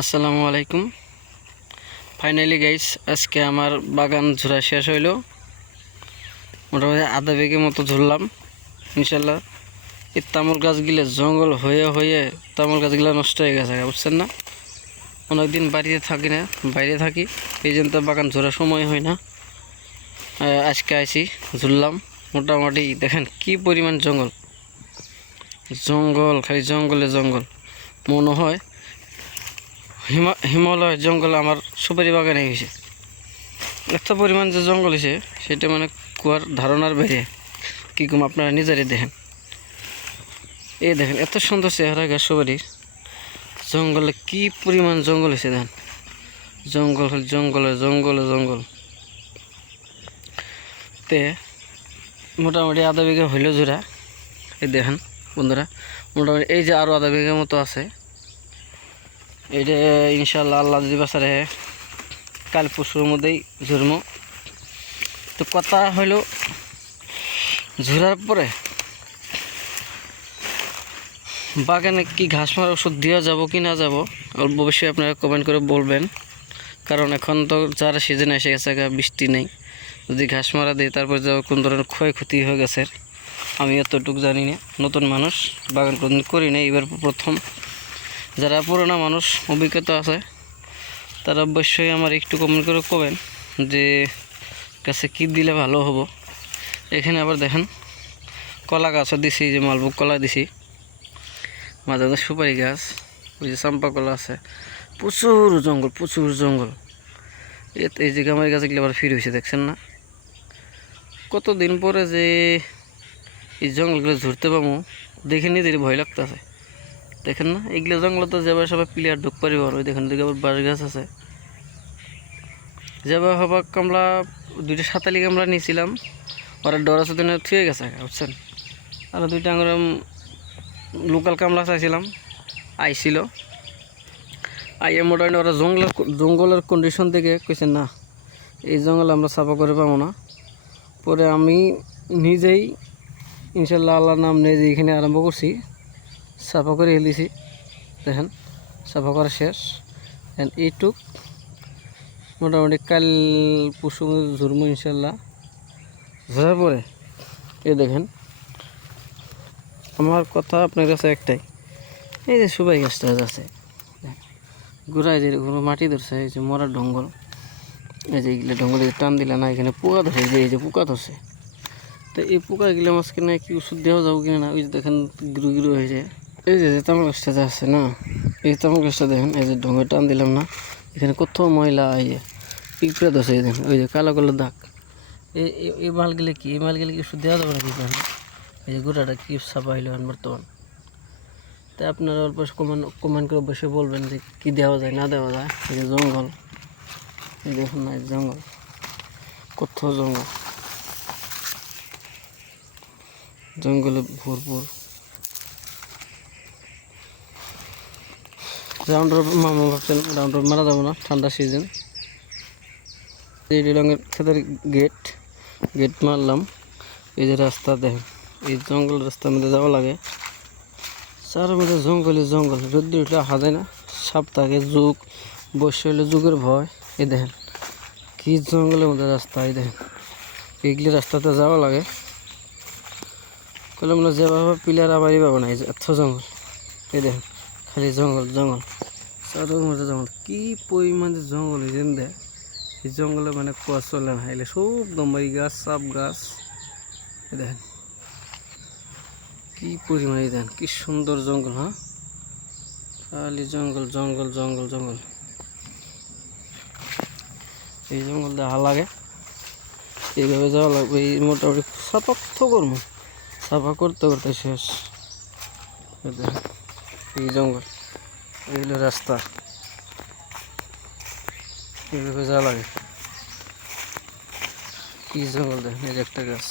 আসসালামু আলাইকুম। Finally guys, আজকে আমার বাগান ঝুরা শেষ হইল। মোটামুটি আধা বিঘের মতো ঝুরলাম ইনশাল্লাহ। এই তামুল গাছগুলো জঙ্গল হয়ে হয়ে তামুল গাছগুলো নষ্ট হয়ে গেছে, বুঝছেন না? অনেকদিন বাড়িতে থাকি না, বাইরে থাকি, এই জন্য তো বাগান ঝোরার সময় হয় না। আজকে আইছি, ঝুরলাম। মোটামুটি দেখেন কি পরিমাণ জঙ্গল জঙ্গল, খালি জঙ্গলে জঙ্গল। মনে হয় হিমালয় জঙ্গল আমার সুপারি বাগানে হয়েছে। এত পরিমাণ যে জঙ্গল হয়েছে সেটা মানে কুয়ার ধারণার বাইরে। কী কম, আপনারা নিজেরাই দেখেন। এই দেখেন এত সুন্দর চেহারা গাছ সুপারির। জঙ্গলে কি পরিমাণ জঙ্গল হয়েছে দেখেন। জঙ্গল খালি জঙ্গলে জঙ্গলে জঙ্গল। তে মোটামুটি আধা বিঘা হইল জোড়া। এই দেখেন বন্ধুরা, মোটামুটি এই যে আরও আধা বিঘার মতো আছে। এটা ইনশাল্লাহ আল্লাহ যদি বাঁচারে কাল পরশুর মধ্যেই ঝুরমো। তো কথা হইল, ঝুরার পরে বাগানে কি ঘাস মারা ওষুধ দেওয়া যাবো কি না যাবো অবশ্যই আপনারা কমেন্ট করে বলবেন। কারণ এখন তো যারা সিজন এসে গেছে, বৃষ্টি নেই। যদি ঘাস মারা দিই তারপর যাবো কোন ধরনের ক্ষয়ক্ষতি হয়ে গেছে আমি এতটুকু জানি না। নতুন মানুষ, বাগান কোনদিন করি না, এবার প্রথম। যারা পুরোনো মানুষ, অভিজ্ঞতা আছে, তারা অবশ্যই আমার একটু কমেন্ট করে কবেন যে গাছে কী দিলে ভালো হবো। এখানে আবার দেখেন কলা গাছও দিছি, যে মালভোগ কলা দিছি, মাঝে মাঝে সুপারি গাছ, ওই যে চাম্পা কলা আছে। প্রচুর জঙ্গল, প্রচুর জঙ্গল। এই যে গামের গাছগুলো আবার ফির হয়েছে, দেখছেন না? কতদিন পরে যে এই জঙ্গলগুলো ঝরতে পাবো দেখে নিজের ভয় লাগতেছে। দেখেন না, এইগুলো জঙ্গল তো যাবার সবাই প্লেয়ার ঢুক পারিব। ওই দেখেন দিকে আবার বাঁশ গাছ আছে। যাবা হবা কামলা, দুইটা সাতালি কামলা নিয়েছিলাম, ওরা ডর আছে দিনে থুয়ে গেছে, বুঝছেন? আর দুইটা আঙুর লোকাল কামলা চাইছিলাম, আইছিল। আইয়া মোটামুটি ওরা জঙ্গলের কন্ডিশন থেকে কইছে না, এই জঙ্গল আমরা সাফা করে পাবো না। পরে আমি নিজেই ইনশাল্লাহ আল্লাহর নাম নিয়ে এখানে আরম্ভ করছি, সাফা করে এলিছি। দেখেন সাফা করা শেষ। এইটুক মোটামুটি কাল পরশু ঝুরমো ইনশাল্লাহ। ঝরার পরে এই দেখেন, আমার কথা আপনার কাছে একটাই, এই যে সুপারি গাছটা আছে গোড়ায় যে কোনো মাটি ধরছে, এই যে মরা ডঙ্গল, এই যে এইগুলো ডঙ্গলে টান দিলে না, এখানে পোকা ধরছে, এই যে পোকা ধরছে। তো এই পোকাগুলো মাঝখানে কি ওষুধ দেওয়া যাবো কিনা না? ওই যে দেখেন গিরু গিরু হয়েছে। এই যে তামাক গাছটা যে আছে না, এই তামাক গাছটা দেখেন, এই যে ডঙ্গে টান দিলাম না, এখানে কত ময়লা, এই যে পিঁপড়ে ধরছে, এই দেখেন ওই যে কালো কালো দাগ। এই মালগুলো কি, এই মালগুলো কি ওষুধ দেওয়া যাবে না কি? এই যে গোটাটা কি ছাপা হইল বর্তমান। তাই আপনারা অল্প কমেন্ট করে অবশ্যই বলবেন যে কী দেওয়া যায় না দেওয়া যায়। এই যে জঙ্গল, এই দেখুন না, এই জঙ্গল কত জঙ্গল, জঙ্গলে ভরপুর। রাউন্ডার মামা ভাবছেন রাউন্ডার মারা যাবো না, ঠান্ডা সিজন। এই রঙের খেতের গেট মারলাম। এই যে রাস্তা দেখেন, এই জঙ্গল রাস্তার মধ্যে যাওয়া লাগে। চার মধ্যে জঙ্গলে জঙ্গল, রোদ্দুর উঠলে আসা যায় না, সাপ থাকে, যুগ বসে হইলে যুগের ভয়। এই দেখেন কি জঙ্গলের মধ্যে রাস্তা, এই দেখেন এইগুলি রাস্তাতে যাওয়া লাগে। কলে মনে যেভাবে পিলার আবারই পাবো না, এই যে এত জঙ্গল। এই দেখেন খালি জঙ্গল জঙ্গল, চারের মধ্যে জঙ্গল। কি পরিমাণে জঙ্গল এই যেন দেয়, এই জঙ্গলে মানে কুয়া চলে না, এলে সব দমবারি গাছ, সাপ গাছ। এই দেখেন কি পরিমাণে, দেখেন কি সুন্দর জঙ্গল। হ্যাঁ, খালি জঙ্গল জঙ্গল জঙ্গল জঙ্গল। এই জঙ্গল দেখা লাগে, এইভাবে যাওয়া লাগবে। এই মোটামুটি সাফা তো করবো, সাফা করতে করতে শেষ। এই জঙ্গল, এইগুলো রাস্তা, এইভাবে যাওয়া লাগে। কি জঙ্গল দেখেন, এই যে একটা গাছ।